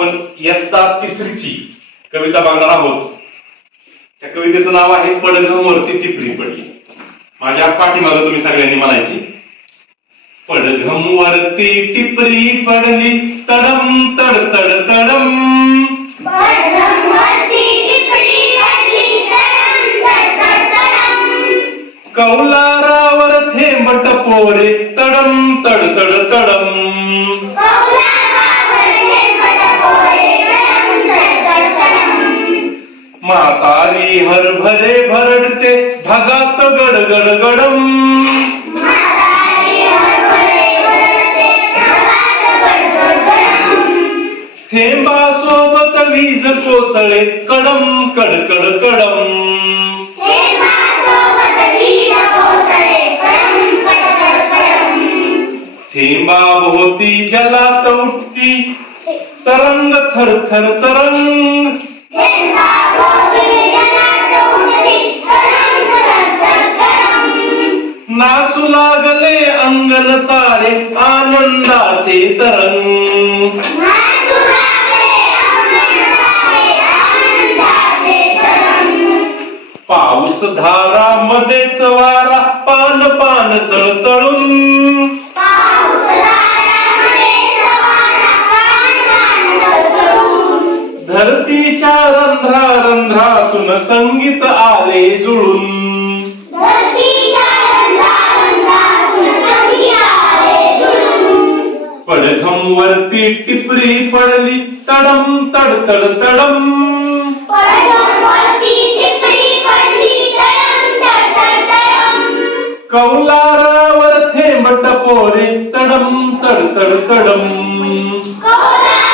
आपण इयत्ता तिसरीची कविता बघणार आहोत. त्या कवितेचं नाव आहे पडघमवरती टिपरी पडली. माझ्या पाठीमागं तुम्ही सगळ्यांनी म्हणायची पडघमवरती टिपरी पडली तडम तड तड तडम. पडघमवरती टिपरी पडली तडम तड तड तडम. कौलारावर थेंबट पोरे तडम तड तड तडम. म्हातारी हरभरे भरडते ढगात गडगड गडम गडम. थेंबा सोबत वीज कोसळे कडम कडकड कडम कडम. थेंबा भोवती जलात उठती तरंग थर थर तरंग नाचू लागले अंगण सारे आनंदाचे तरंग. पाऊस धारा मध्येच वारा पान पान सळसळून. धरतीच्या रंध्रा रंध्रातून संगीत आले जुळून जुळून. पडघम वरती टिपरी पडली तडम तड तड तडम पडघमवरती टिपरी पडली तडम तड तड तडम. कौलारावर थेंबट पोरे तडम तड तड तडम कौलारावर